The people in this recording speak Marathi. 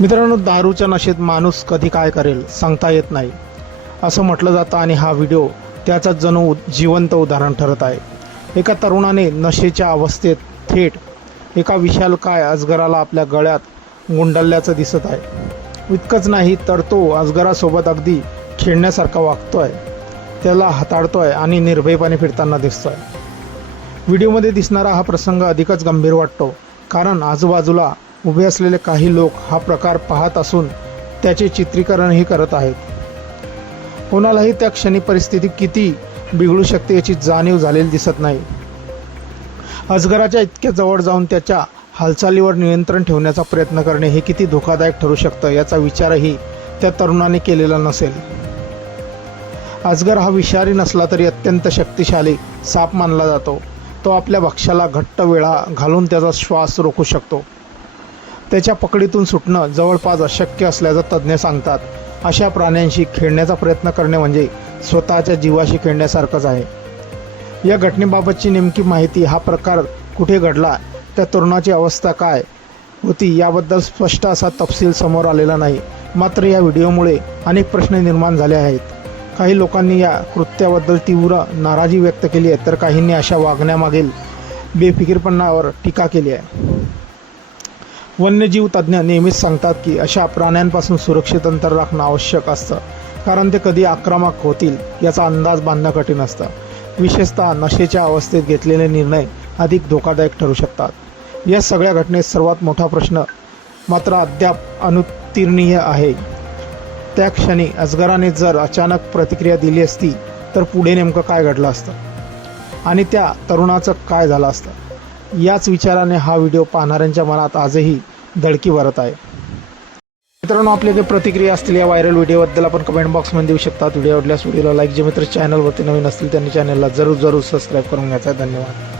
मित्रांनो, दारूच्या नशेत माणूस कधी काय करेल सांगता येत नाही असं म्हटलं जातं आणि हा व्हिडिओ त्याचाच जणू जिवंत उदाहरण ठरत आहे। एका तरुणाने नशेच्या अवस्थेत थेट एका विशालकाय अजगराला आपल्या गळ्यात गुंडाळल्याचं दिसत आहे। इतकंच नाही तर तो अजगरासोबत अगदी खेळण्यासारखा वागतोय, त्याला हाताळतोय आणि निर्भयपणे फिरताना दिसतोय। व्हिडिओमध्ये दिसणारा हा प्रसंग अधिकच गंभीर वाटतो, कारण आजूबाजूला उभे असलेले काही लोक हा प्रकार पाहत असून त्याचे चित्रीकरणही करत आहेत। कोणालाही त्या क्षणी परिस्थिती किती बिघडू शकते याची जाणीव झालेली दिसत नाही। अजगराच्या इतक्या जवळ जाऊन त्याच्या हालचालीवर नियंत्रण ठेवण्याचा प्रयत्न करणे हे किती धोकादायक ठरू शकतं याचा विचारही त्या तरुणाने केलेला नसेल। अजगर हा विषारी नसला तरी अत्यंत शक्तिशाली साप मानला जातो। तो आपल्या भक्ष्याला घट्ट वेढा घालून त्याचा श्वास रोखू शकतो। त्याच्या पकडीतून सुटणं जवळपास अशक्य असल्याचं तज्ज्ञ सांगतात। अशा प्राण्यांशी खेळण्याचा प्रयत्न करणे म्हणजे स्वतःच्या जीवाशी खेळण्यासारखंच आहे। या घटनेबाबतची नेमकी माहिती, हा प्रकार कुठे घडला, त्या तरुणाची अवस्था काय होती याबद्दल स्पष्ट असा तपशील समोर आलेला नाही। मात्र या व्हिडिओमुळे अनेक प्रश्न निर्माण झाले आहेत। काही लोकांनी या कृत्याबद्दल तीव्र नाराजी व्यक्त केली आहे, तर काहींनी अशा वागण्यामागील बेफिकीरपणावर टीका केली आहे। वन्यजीव तज्ज्ञ नेहमीच सांगतात की अशा प्राण्यांपासून सुरक्षित अंतर राखणं आवश्यक असतं, कारण ते कधी आक्रमक होतील याचा अंदाज बांधणं कठीण असतं। विशेषतः नशेच्या अवस्थेत घेतलेले निर्णय अधिक धोकादायक ठरू शकतात। या सगळ्या घटनेत सर्वात मोठा प्रश्न मात्र अद्याप अनुत्तीर्णीय आहे। त्या क्षणी अजगराने जर अचानक प्रतिक्रिया दिली असती तर पुढे नेमकं काय घडलं असतं आणि त्या तरुणाचं काय झालं असतं, याच विचाराने हा व्हिडिओ पाहणाऱ्यांच्या मनात आजही धडकी भरत आहे। मित्रांनो, आपल्या काही प्रतिक्रिया असतील या व्हायरल व्हिडिओबद्दल आपण कमेंट बॉक्समध्ये देऊ शकतात। व्हिडिओ आवडल्यास व्हिडिओला लाईक, जे मित्र चॅनलवरती नवीन असतील त्यांनी चॅनलला जरूर सबस्क्राईब करून घ्यायचा आहे। धन्यवाद।